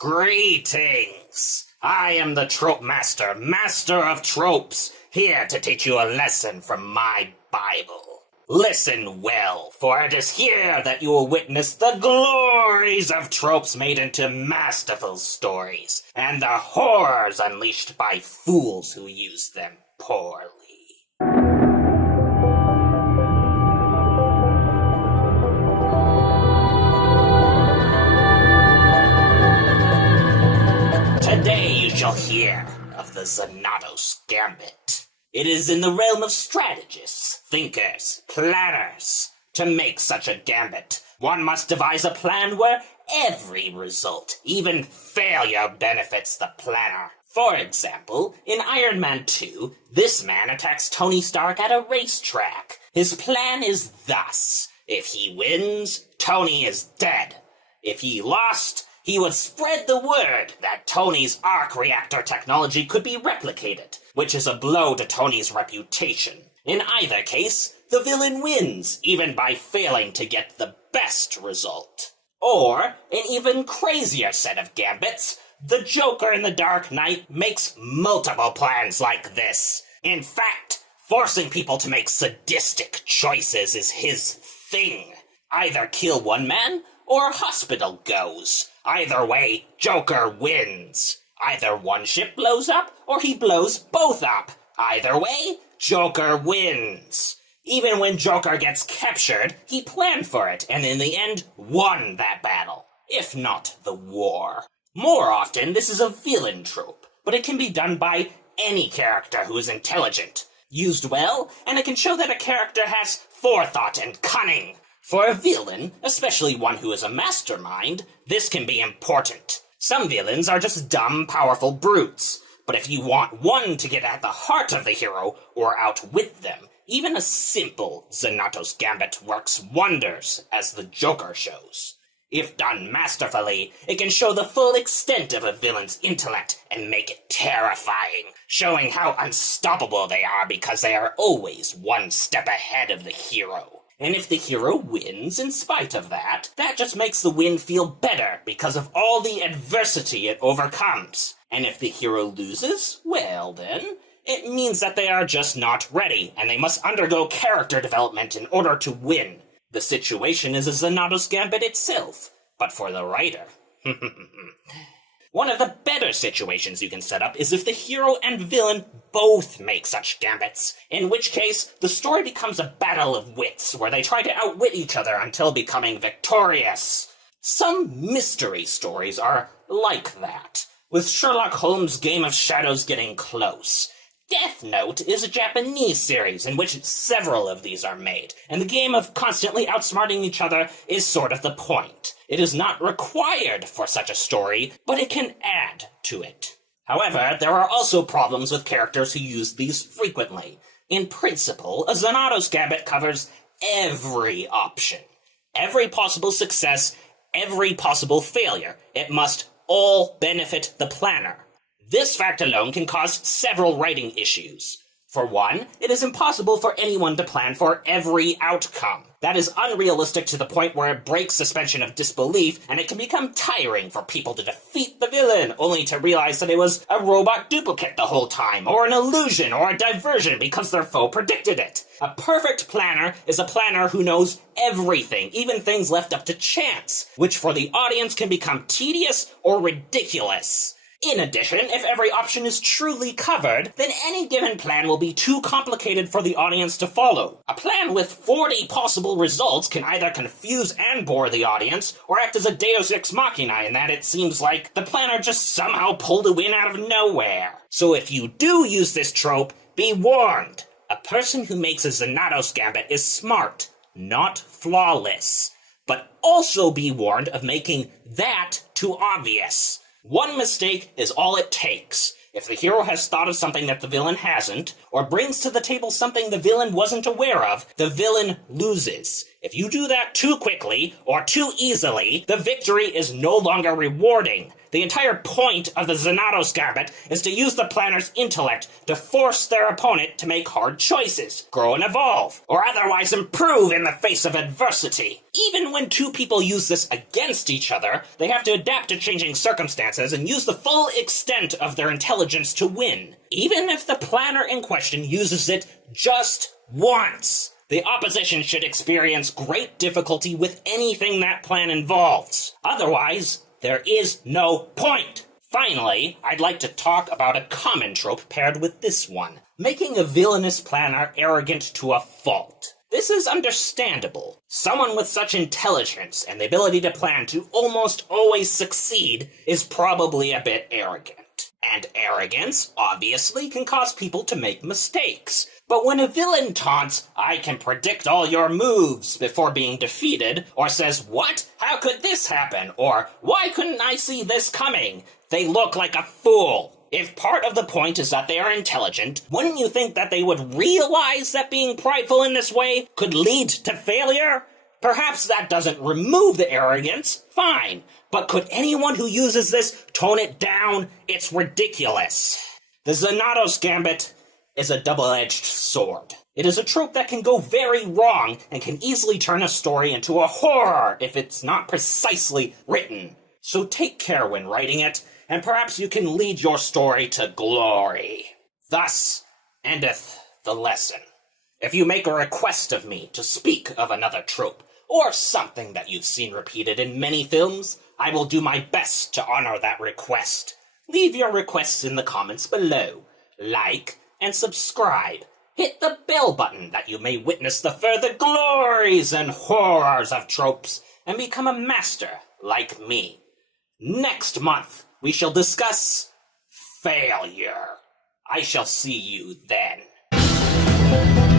Greetings! I am the TropeMaster, Master of Tropes, here to teach you a lesson from my Bible. Listen well, for it is here that you will witness the glories of tropes made into masterful stories, and the horrors unleashed by fools who use them poorly. Today you shall hear of the Xanatos Gambit. It is in the realm of strategists, thinkers, planners. To make such a gambit, one must devise a plan where every result, even failure, benefits the planner. For example, in Iron Man 2, this man attacks Tony Stark at a racetrack. His plan is thus: if he wins, Tony is dead. If he lost, he would spread the word that Tony's arc reactor technology could be replicated, which is a blow to Tony's reputation. In either case, the villain wins, even by failing to get the best result. Or, an even crazier set of gambits, the Joker in The Dark Knight makes multiple plans like this. In fact, forcing people to make sadistic choices is his thing. Either kill one man, or hospital goes. Either way, Joker wins. Either one ship blows up, or he blows both up. Either way, Joker wins. Even when Joker gets captured, he planned for it, and in the end, won that battle, if not the war. More often, this is a villain trope, but it can be done by any character who is intelligent. Used well, and it can show that a character has forethought and cunning. For a villain, especially one who is a mastermind, this can be important. Some villains are just dumb, powerful brutes. But if you want one to get at the heart of the hero, or outwit them, even a simple Xanatos Gambit works wonders, as the Joker shows. If done masterfully, it can show the full extent of a villain's intellect and make it terrifying, showing how unstoppable they are because they are always one step ahead of the hero. And if the hero wins in spite of that, that just makes the win feel better because of all the adversity it overcomes. And if the hero loses, well then, it means that they are just not ready, and they must undergo character development in order to win. The situation is a Xanatos Gambit itself, but for the writer. One of the better situations you can set up is if the hero and villain both make such gambits, in which case the story becomes a battle of wits, where they try to outwit each other until becoming victorious. Some mystery stories are like that, with Sherlock Holmes' Game of Shadows getting close. Death Note is a Japanese series in which several of these are made, and the game of constantly outsmarting each other is sort of the point. It is not required for such a story, but it can add to it. However, there are also problems with characters who use these frequently. In principle, a Xanatos Gambit covers every option. Every possible success, every possible failure. It must all benefit the planner. This fact alone can cause several writing issues. For one, it is impossible for anyone to plan for every outcome. That is unrealistic to the point where it breaks suspension of disbelief, and it can become tiring for people to defeat the villain, only to realize that it was a robot duplicate the whole time, or an illusion, or a diversion because their foe predicted it. A perfect planner is a planner who knows everything, even things left up to chance, which for the audience can become tedious or ridiculous. In addition, if every option is truly covered, then any given plan will be too complicated for the audience to follow. A plan with 40 possible results can either confuse and bore the audience, or act as a deus ex machina in that it seems like the planner just somehow pulled a win out of nowhere. So if you do use this trope, be warned. A person who makes a Xanatos Gambit is smart, not flawless. But also be warned of making that too obvious. One mistake is all it takes. If the hero has thought of something that the villain hasn't, or brings to the table something the villain wasn't aware of, the villain loses. If you do that too quickly, or too easily, the victory is no longer rewarding. The entire point of the Xanatos Gambit is to use the planner's intellect to force their opponent to make hard choices, grow and evolve, or otherwise improve in the face of adversity. Even when two people use this against each other, they have to adapt to changing circumstances and use the full extent of their intelligence to win, even if the planner in question uses it just once. The opposition should experience great difficulty with anything that plan involves. Otherwise, there is no point. Finally, I'd like to talk about a common trope paired with this one, making a villainous planner arrogant to a fault. This is understandable. Someone with such intelligence and the ability to plan to almost always succeed is probably a bit arrogant. And arrogance, obviously, can cause people to make mistakes. But when a villain taunts, "I can predict all your moves," before being defeated, or says, "What? How could this happen?" or "Why couldn't I see this coming?" they look like a fool. If part of the point is that they are intelligent, wouldn't you think that they would realize that being prideful in this way could lead to failure? Perhaps that doesn't remove the arrogance, fine. But could anyone who uses this tone it down? It's ridiculous. The Xanatos Gambit is a double-edged sword. It is a trope that can go very wrong and can easily turn a story into a horror if it's not precisely written. So take care when writing it, and perhaps you can lead your story to glory. Thus endeth the lesson. If you make a request of me to speak of another trope, or something that you've seen repeated in many films, I will do my best to honor that request. Leave your requests in the comments below. Like and subscribe. Hit the bell button that you may witness the further glories and horrors of tropes and become a master like me. Next month, we shall discuss failure. I shall see you then.